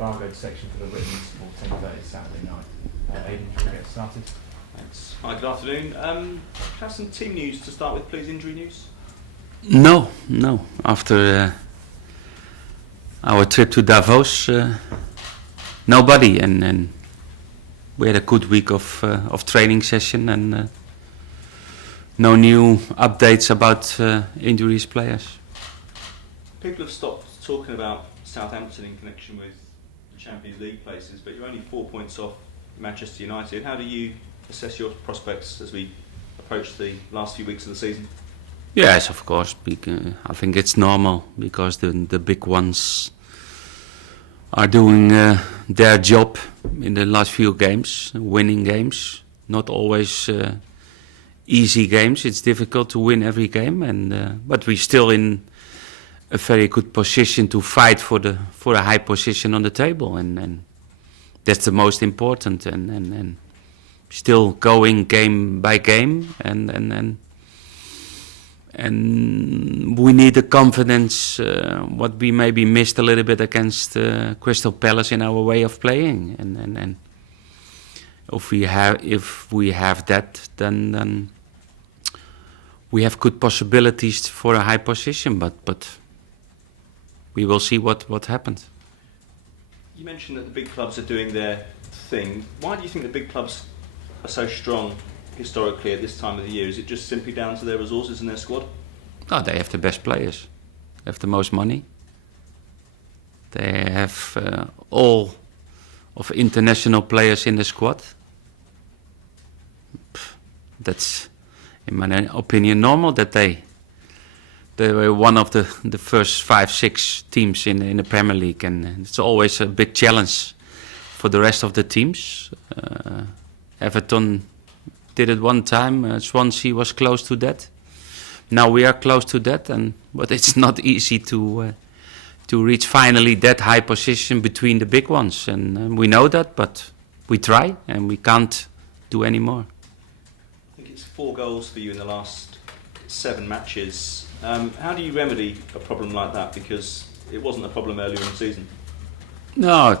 embargoed section for the written for 10:30 Saturday night. Aidan, shall we get started? Thanks. Hi, good afternoon. Have some team news to start with, please. Injury news? No. After our trip to Davos, nobody, and we had a good week of training session, and no new updates about injuries players. People have stopped talking about Southampton in connection with the Champions League places, but you're only 4 points off Manchester United. How do you assess your prospects as we approach the last few weeks of the season? Yes, of course. I think it's normal because the big ones are doing their job in the last few games, winning games. Not always easy games. It's difficult to win every game, but we're still in a very good position to fight for a high position on the table, and that's the most important. And still going game by game, and we need the confidence what we maybe missed a little bit against Crystal Palace in our way of playing, and if we have that, then we have good possibilities for a high position, but we will see what happens. You mentioned that the big clubs are doing their thing. Why do you think the big clubs are so strong historically at this time of the year? Is it just simply down to their resources and their squad? No, they have the best players. They have the most money. They have all of international players in the squad. That's, in my opinion, normal that they were one of the first 5-6 teams in the Premier League, and it's always a big challenge for the rest of the teams. Everton did it one time. Swansea was close to that. Now we are close to that, but it's not easy to reach finally that high position between the big ones, and we know that, but we try and we can't do any more. I think it's 4 goals for you in the last 7 matches. How do you remedy a problem like that? Because it wasn't a problem earlier in the season. No,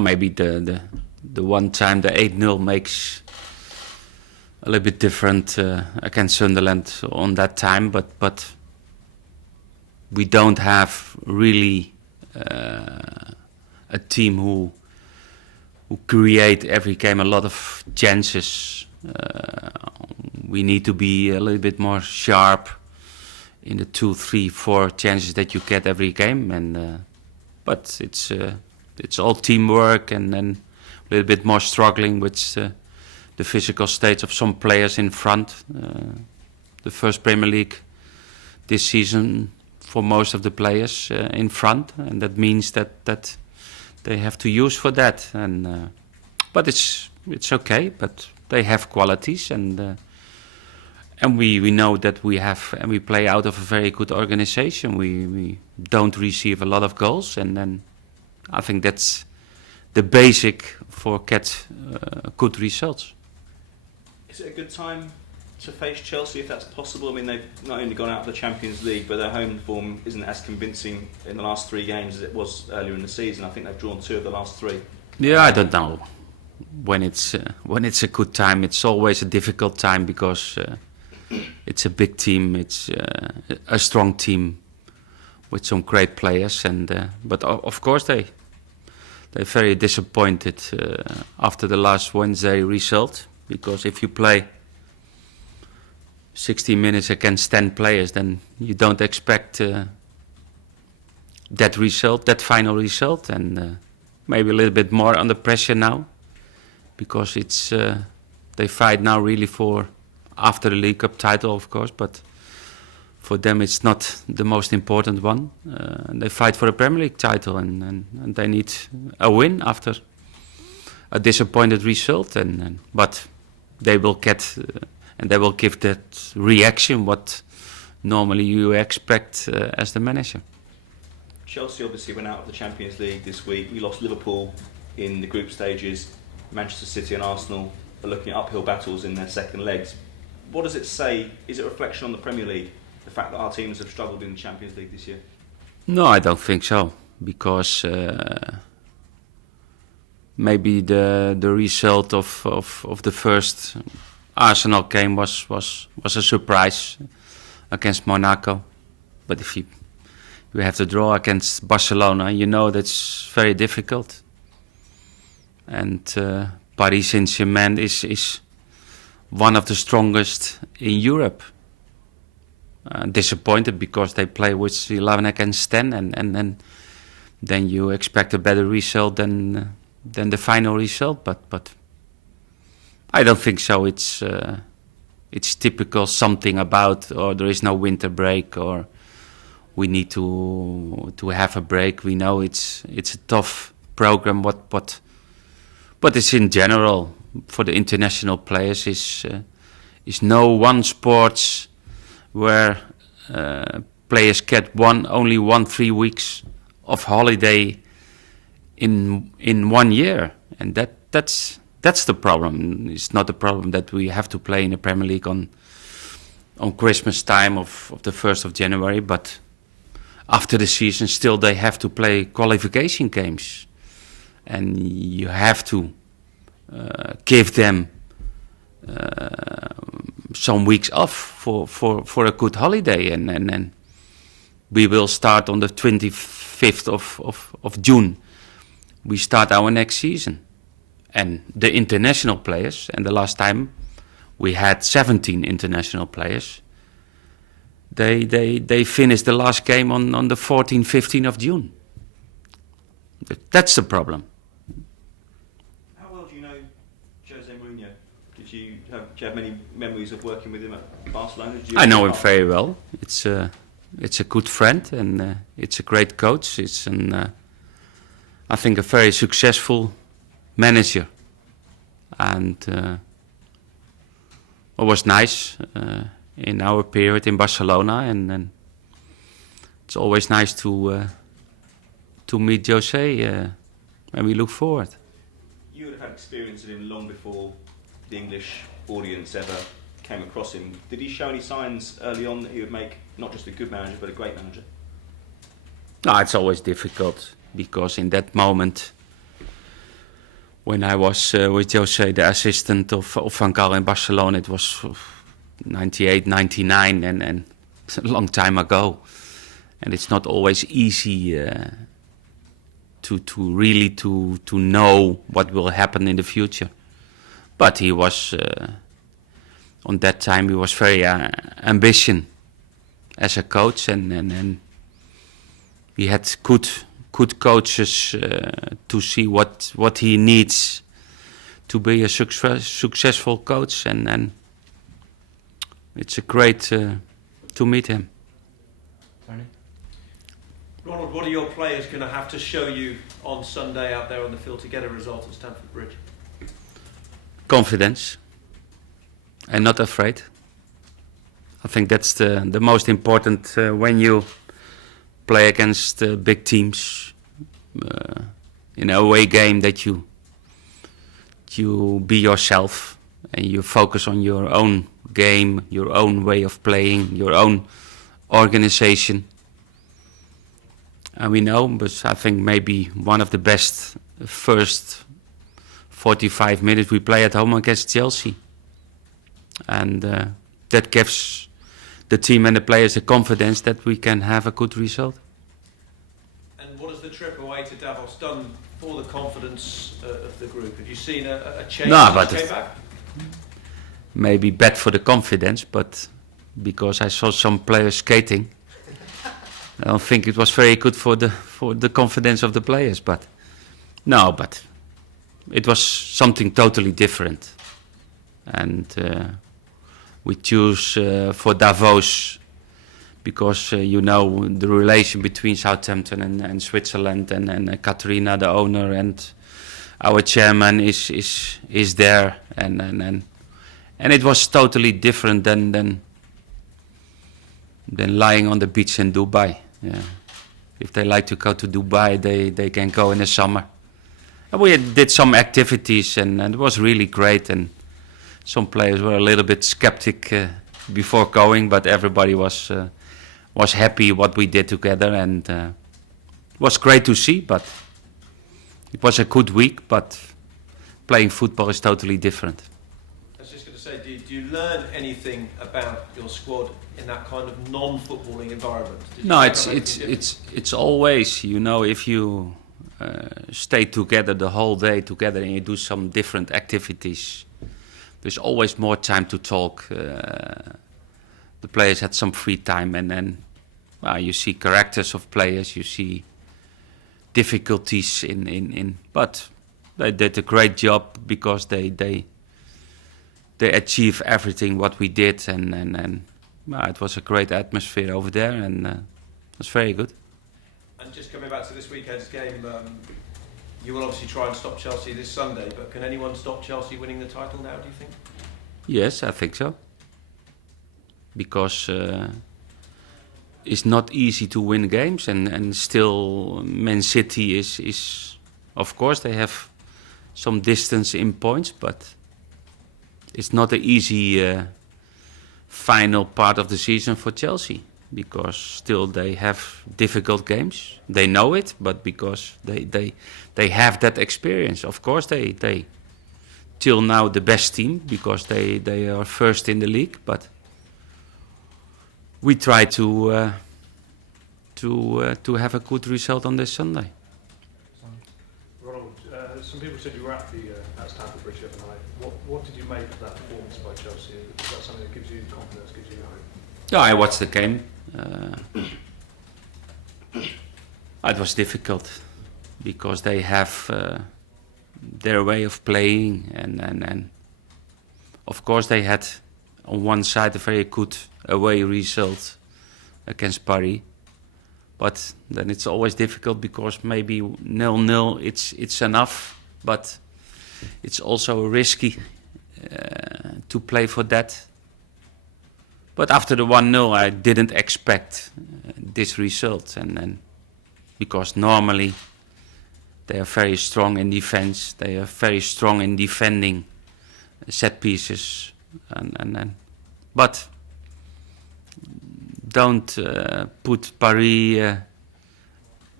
maybe the one time the 8-0 makes a little bit different against Sunderland on that time, but we don't have really a team who create every game a lot of chances. We need to be a little bit more sharp in the 2, 3, 4 chances that you get every game, but it's all teamwork and a little bit more struggling with the physical state of some players in front. The first Premier League this season for most of the players in front, and that means that they have to use for that. But it's okay. But they have qualities, and we know that we have, and we play out of a very good organization. We don't receive a lot of goals, and then I think that's the basic for get good results. Is it a good time to face Chelsea if that's possible? I mean, they've not only gone out of the Champions League, but their home form isn't as convincing in the last 3 games as it was earlier in the season. I think they've drawn 2 of the last 3. Yeah, I don't know when it's a good time. It's always a difficult time because it's a big team. It's a strong team with some great players, but of course they're very disappointed after the last Wednesday result, because if you play 60 minutes against 10 players, then you don't expect that final result, and maybe a little bit more under pressure now, because it's they fight now really for after the League Cup title, of course, but for them it's not the most important one. They fight for a Premier League title, and they need a win after a disappointed result, but they will get and they will give that reaction what normally you expect as the manager. Chelsea obviously went out of the Champions League this week. We lost Liverpool in the group stages. Manchester City and Arsenal are looking at uphill battles in their second legs. What does it say? Is it a reflection on the Premier League, the fact that our teams have struggled in the Champions League this year? No, I don't think so, because maybe the result of the first Arsenal game was a surprise against Monaco. But if you have to draw against Barcelona, you know that's very difficult. And Paris Saint-Germain is one of the strongest in Europe. Disappointed because they play with 11 against 10, and then you expect a better result than the final result. But I don't think so. It's typical something about, or there is no winter break, or we need to have a break. We know it's a tough program. But it's in general for the international players is no one sports where players get only 3 weeks of holiday in 1 year, and that's the problem. It's not a problem that we have to play in the Premier League on Christmas time of the 1st of January, but after the season still they have to play qualification games, and you have to give them some weeks off for a good holiday, and we will start on the 25th of June. We start our next season, and the international players, and the last time we had 17 international players, they finished the last game on the 14th, 15th of June. That's the problem. How well do you know Jose Mourinho? Do you have many memories of working with him at Barcelona? I know him very well. It's a good friend, and it's a great coach. It's I think a very successful manager, and it was nice in our period in Barcelona, and it's always nice to meet Jose, and we look forward. You would have had experience of him long before the English audience ever came across him. Did he show any signs early on that he would make not just a good manager but a great manager? No, it's always difficult, because in that moment when I was with Jose, the assistant of Van Gaal in Barcelona, it was 98, 99, and it's a long time ago, and it's not always easy to really know what will happen in the future. But he was on that time he was very ambitious as a coach, and he had good coaches to see what he needs to be a successful coach, and it's a great to meet him. Tony? Ronald, what are your players going to have to show you on Sunday out there on the field to get a result at Stamford Bridge? Confidence, and not afraid. I think that's the most important when you play against big teams in an away game, that you be yourself and you focus on your own game, your own way of playing, your own organization. And we know, but I think maybe one of the best first 45 minutes we play at home against Chelsea, and that gives the team and the players the confidence that we can have a good result. And what has the trip away to Davos done for the confidence of the group? Have you seen a change since you came back? Maybe bad for the confidence, but because I saw some players skating, I don't think it was very good for the confidence of the players. But it was something totally different, and we choose for Davos because the relation between Southampton and Switzerland, and Katrina, the owner, and our chairman is there, and it was totally different than lying on the beach in Dubai. Yeah. If they like to go to Dubai, they can go in the summer. And we did some activities, and it was really great. And some players were a little bit skeptic before going, but everybody was happy what we did together, and was great to see, but it was a good week. But playing football is totally different. I was just going to say, do you learn anything about your squad in that kind of non-footballing environment? No, it's always, you know, if you stay together the whole day together and you do some different activities, there's always more time to talk. The players had some free time, and then you see characters of players, you see difficulties in but they did a great job because they achieved everything what we did, and it was a great atmosphere over there, and it was very good. And just coming back to this weekend's game, you will obviously try and stop Chelsea this Sunday, but can anyone stop Chelsea winning the title now, do you think? Yes, I think so. Because it's not easy to win games, and still Man City is of course they have some distance in points, but it's not an easy final part of the season for Chelsea, because still they have difficult games. They know it, but because they have that experience. Of course they till now the best team because they are first in the league, but we try to have a good result on this Sunday. Ronald, some people said you were at Stamford Bridge the other night. What did you make of that performance by Chelsea? Is that something that gives you confidence, gives you hope? Yeah, I watched the game. It was difficult because they have their way of playing, and of course they had on one side a very good away result against Paris, but then it's always difficult because maybe 0-0 it's enough, but it's also risky to play for that. But after the 1-0 I didn't expect this result, and because normally they are very strong in defense, they are very strong in defending set pieces, and but don't put Paris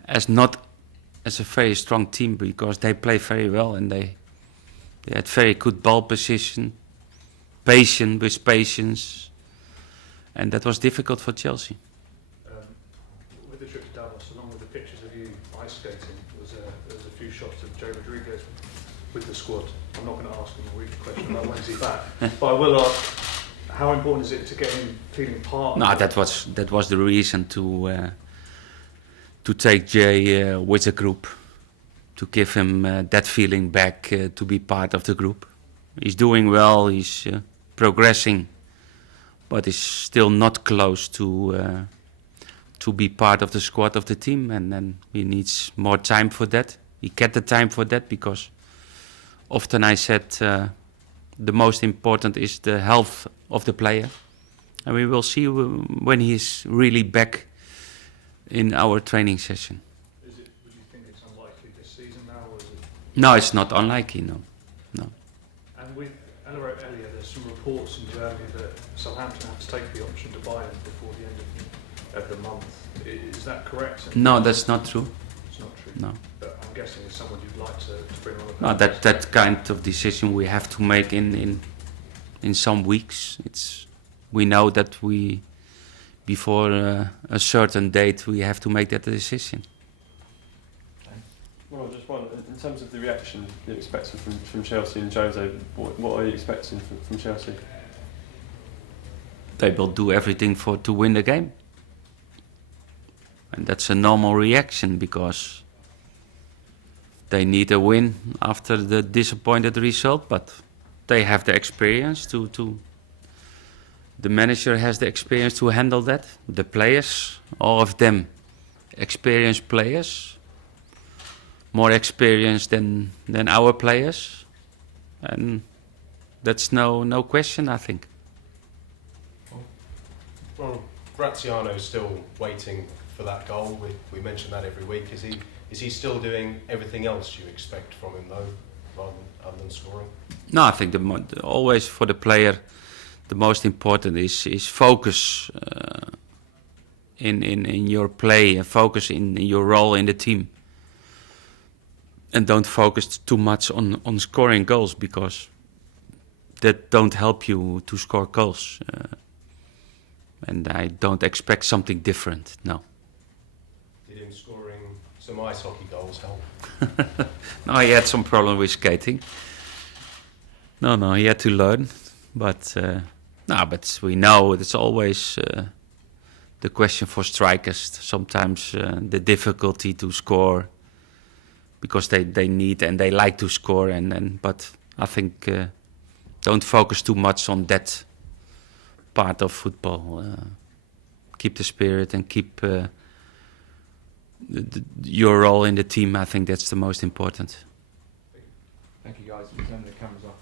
as a very strong team, because they play very well and they had very good ball position, patience, and that was difficult for Chelsea. With the trip to Davos, along with the pictures of you ice skating, there's a few shots of Joe Rodriguez with the squad. I'm not going to ask him a weekly question about when's he back, but I will ask, how important is it to get him feeling part? No, that was the reason to take Jay with the group, to give him that feeling back, to be part of the group. He's doing well, he's progressing, but he's still not close to be part of the squad of the team, and then he needs more time for that. He get the time for that because often I said the most important is the health of the player, and we will see when he's really back in our training session. Would you think it's unlikely this season now, or is it? No, it's not unlikely, no. And with Elia, there's some reports in Germany that Southampton have to take the option to buy him before the end of the month. Is that correct? No, that's not true. It's not true. No. But I'm guessing it's someone you'd like to bring on. No, that kind of decision we have to make in some weeks. We know that before a certain date we have to make that decision. Well, just one, in terms of the reaction you're expecting from Chelsea and Jose, what are you expecting from Chelsea? They will do everything to win the game. And that's a normal reaction because they need a win after the disappointed result, but they have the experience the manager has the experience to handle that. The players, all of them, experienced players, more experienced than our players, and that's no question, I think. Well, Graziano's still waiting for that goal. We mention that every week. Is he still doing everything else you expect from him though, other than scoring? No, I think always for the player, the most important is focus in your play and focus in your role in the team. And don't focus too much on scoring goals, because that don't help you to score goals. And I don't expect something different, no. Did him scoring some ice hockey goals help? No, he had some problem with skating. No, he had to learn. But but we know it's always the question for strikers. Sometimes the difficulty to score, because they need and they like to score. But I think don't focus too much on that part of football. Keep the spirit and keep your role in the team. I think that's the most important. Thank you guys. We'll turn the cameras off.